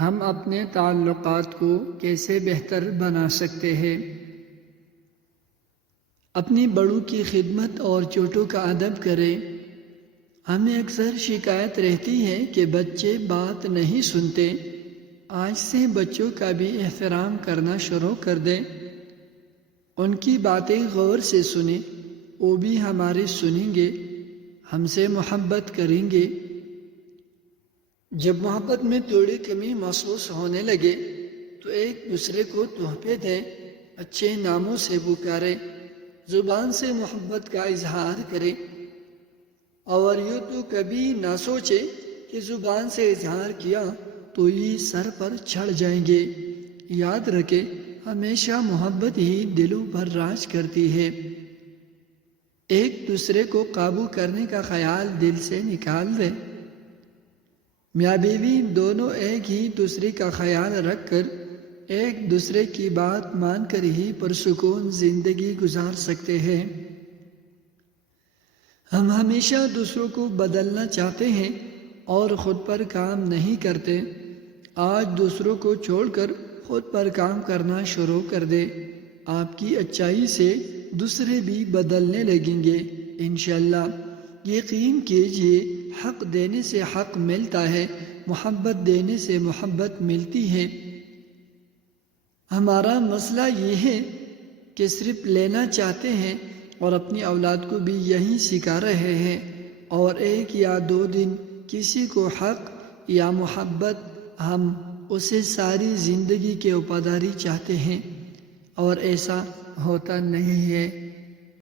ہم اپنے تعلقات کو کیسے بہتر بنا سکتے ہیں؟ اپنی بڑوں کی خدمت اور چھوٹوں کا ادب کریں۔ ہمیں اکثر شکایت رہتی ہے کہ بچے بات نہیں سنتے۔ آج سے بچوں کا بھی احترام کرنا شروع کر دیں۔ ان کی باتیں غور سے سنیں، وہ بھی ہماری سنیں گے، ہم سے محبت کریں گے۔ جب محبت میں تھوڑی کمی محسوس ہونے لگے تو ایک دوسرے کو تحفے دیں، اچھے ناموں سے پکاریں، زبان سے محبت کا اظہار کریں، اور یوں تو کبھی نہ سوچے کہ زبان سے اظہار کیا تو یہ سر پر چڑھ جائیں گے۔ یاد رکھیں، ہمیشہ محبت ہی دلوں پر راج کرتی ہے۔ ایک دوسرے کو قابو کرنے کا خیال دل سے نکال دیں۔ میاں بیوی دونوں ایک ہی دوسرے کا خیال رکھ کر ایک دوسرے کی بات مان کر ہی پرسکون زندگی گزار سکتے ہیں۔ ہم ہمیشہ دوسروں کو بدلنا چاہتے ہیں اور خود پر کام نہیں کرتے۔ آج دوسروں کو چھوڑ کر خود پر کام کرنا شروع کر دیں۔ آپ کی اچائی سے دوسرے بھی بدلنے لگیں گے انشاءاللہ۔ یقین کیجئے، حق دینے سے حق ملتا ہے، محبت دینے سے محبت ملتی ہے۔ ہمارا مسئلہ یہ ہے کہ صرف لینا چاہتے ہیں اور اپنی اولاد کو بھی یہی سکھا رہے ہیں، اور ایک یا دو دن کسی کو حق یا محبت ہم اسے ساری زندگی کے وفاداری چاہتے ہیں، اور ایسا ہوتا نہیں ہے۔